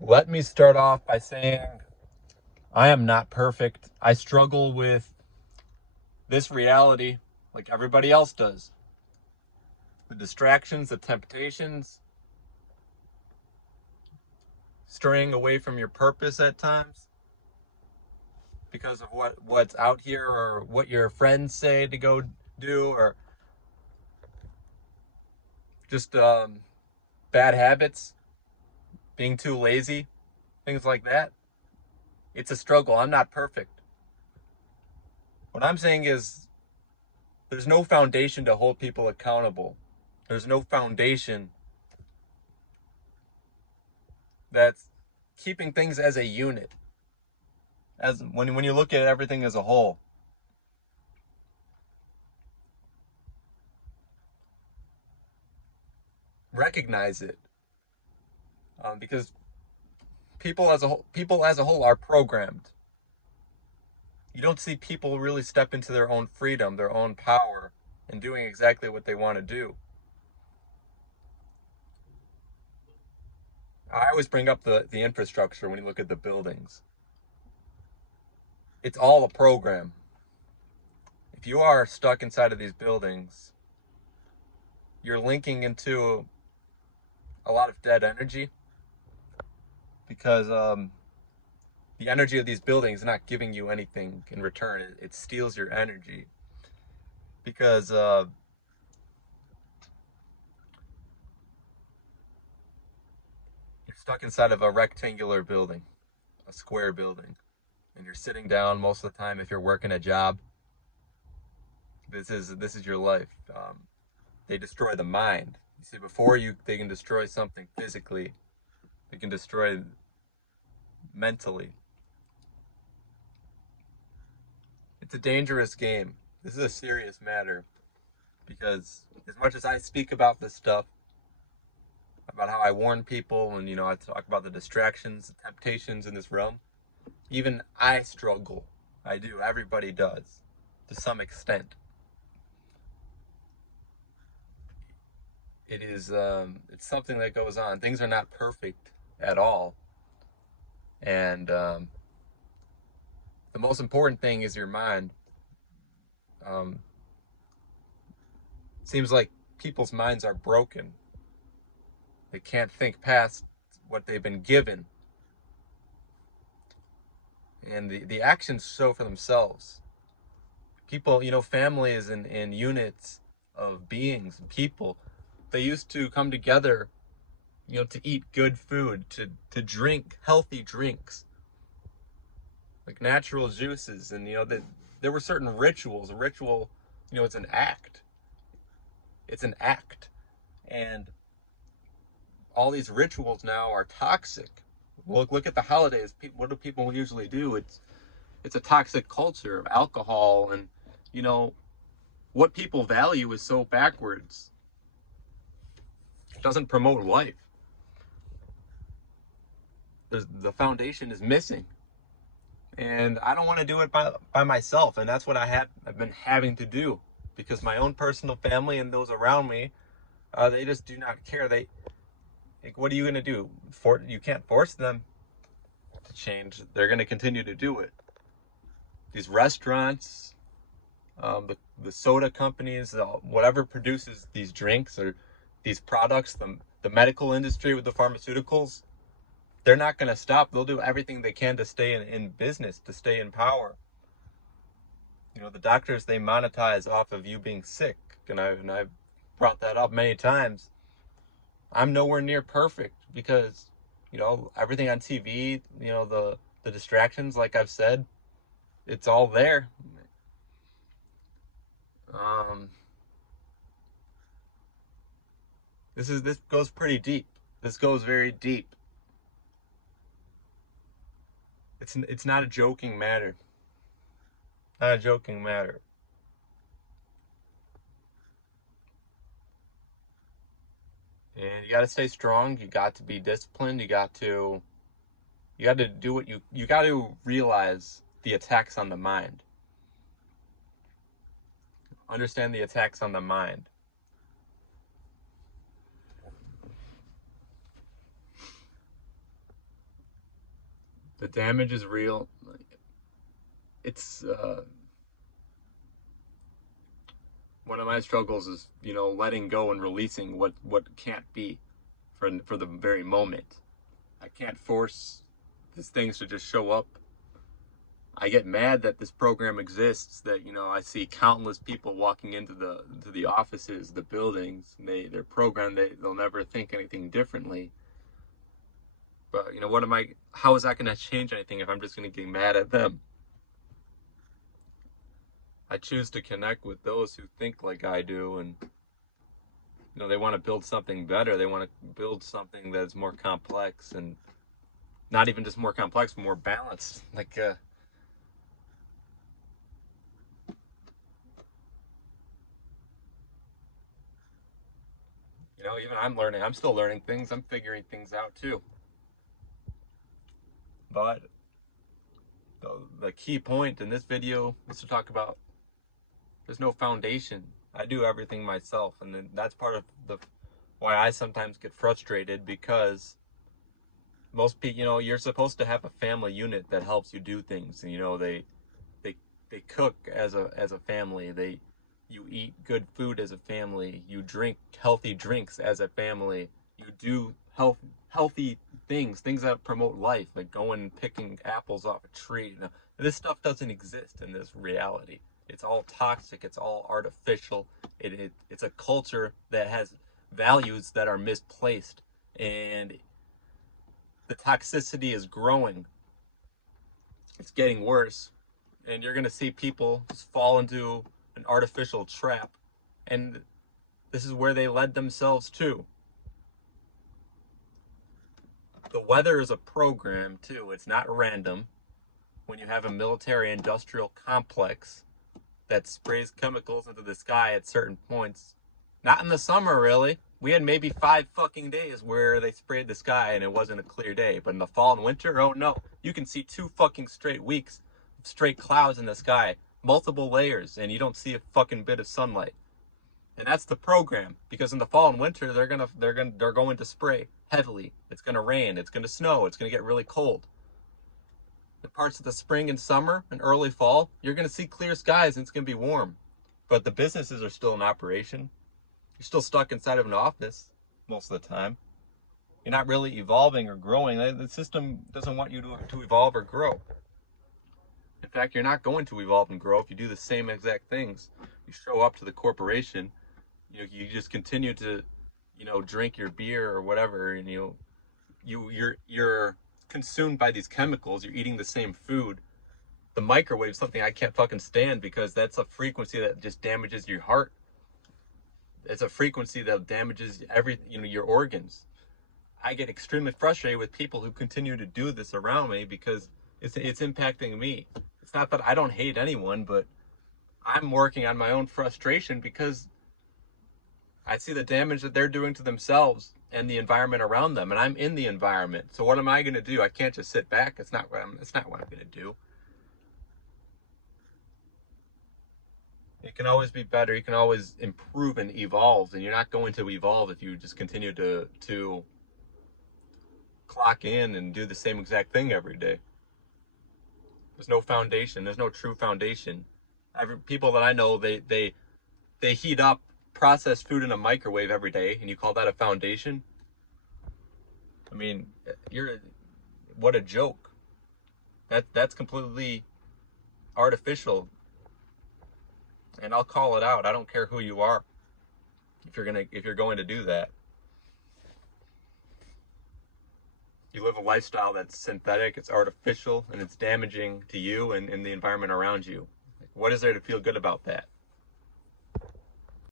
Let me start off by saying I am not perfect. I struggle with this reality like everybody else does. The distractions, the temptations, straying away from your purpose at times because of what's out here or what your friends say to go do, or just bad habits, being too lazy, things like that. It's a struggle. I'm not perfect. What I'm saying is there's no foundation to hold people accountable. There's no foundation that's keeping things as a unit. As when you look at everything as a whole, recognize it, because people as a whole are programmed. You don't see people really step into their own freedom, their own power, and doing exactly what they want to do. I always bring up the infrastructure when you look at the buildings. It's all a program. If you are stuck inside of these buildings, you're linking into a lot of dead energy because the energy of these buildings is not giving you anything in return. It steals your energy because you're stuck inside of a rectangular building, a square building, and you're sitting down most of the time. If you're working a job, this is your life. They destroy the mind. You see, before they can destroy something physically, they can destroy mentally. It's a dangerous game. This is a serious matter because as much as I speak about this stuff, about how I warn people, and I talk about the distractions, the temptations in this realm, even I struggle. I do. Everybody does to some extent. It's something that goes on. Things are not perfect at all, and the most important thing is your mind. Um, seems like people's minds are broken. They can't think past what they've been given, and the actions show for themselves. People, families and units of beings, people, they used to come together, to eat good food, to drink healthy drinks, like natural juices, and that there were certain rituals. A ritual, it's an act. It's an act, and all these rituals now are toxic. Look at the holidays. What do people usually do? It's a toxic culture of alcohol, and you know what people value is so backwards. It doesn't promote life. The foundation is missing, and I don't want to do it by myself, and that's what I've been having to do because my own personal family and those around me, they just do not care. They like, what are you going to do? You can't force them to change. They're going to continue to do it. These restaurants, the soda companies, whatever produces these drinks or these products, the medical industry with the pharmaceuticals, they're not going to stop. They'll do everything they can to stay in business, to stay in power. The doctors, they monetize off of you being sick, and I've brought that up many times. I'm nowhere near perfect because everything on TV, the distractions, like I've said, it's all there. Um, this goes pretty deep. This goes very deep. It's not a joking matter. Not a joking matter. And you got to stay strong. You got to be disciplined. You got to do what you got to realize the attacks on the mind. Understand the attacks on the mind. The damage is real. It's one of my struggles is, letting go and releasing what can't be for the very moment. I can't force these things to just show up. I get mad that this program exists, that I see countless people walking into the offices, the buildings, and they're programmed, they'll never think anything differently. But how is that going to change anything if I'm just going to get mad at them? I choose to connect with those who think like I do, and they want to build something better. They want to build something that's more complex, and not even just more complex, but more balanced. Even I'm still learning things. I'm figuring things out too. But the key point in this video is to talk about there's no foundation. I do everything myself, and then that's part of why I sometimes get frustrated, because most people, you're supposed to have a family unit that helps you do things. And, they cook as a family. You eat good food as a family. You drink healthy drinks as a family. You do healthy things that promote life, like going and picking apples off a tree. This stuff doesn't exist in this reality. It's all toxic. It's all artificial. It's a culture that has values that are misplaced, and the toxicity is growing. It's getting worse, and you're going to see people just fall into an artificial trap, and this is where they led themselves to. The weather is a program too. It's not random. When you have a military industrial complex that sprays chemicals into the sky at certain points, not in the summer really. We had maybe 5 fucking days where they sprayed the sky and it wasn't a clear day. But in the fall and winter, oh no, you can see 2 fucking straight weeks of straight clouds in the sky, multiple layers, and you don't see a fucking bit of sunlight. And that's the program, because in the fall and winter they're going to spray heavily. It's going to rain, it's going to snow, it's going to get really cold. The parts of the spring and summer and early fall, you're going to see clear skies and it's going to be warm. But the businesses are still in operation. You're still stuck inside of an office most of the time. You're not really evolving or growing. The system doesn't want you to evolve or grow. In fact, you're not going to evolve and grow if you do the same exact things. You show up to the corporation, you just continue to, drink your beer or whatever, and you're consumed by these chemicals. You're eating the same food. The microwave is something I can't fucking stand, because that's a frequency that just damages your heart. It's a frequency that damages your organs. I get extremely frustrated with people who continue to do this around me, because it's impacting me. It's not that I don't hate anyone, but I'm working on my own frustration, because I see the damage that they're doing to themselves and the environment around them, and I'm in the environment. So what am I going to do? I can't just sit back. It's not what I'm going to do. It can always be better. You can always improve and evolve, and you're not going to evolve if you just continue to clock in and do the same exact thing every day. There's no foundation. There's no true foundation. People that I know, they heat up processed food in a microwave every day, and you call that a foundation? I mean, what a joke. That's completely artificial. And I'll call it out. I don't care who you are, if you're going to do that. You live a lifestyle that's synthetic, it's artificial, and it's damaging to you and the environment around you. What is there to feel good about that?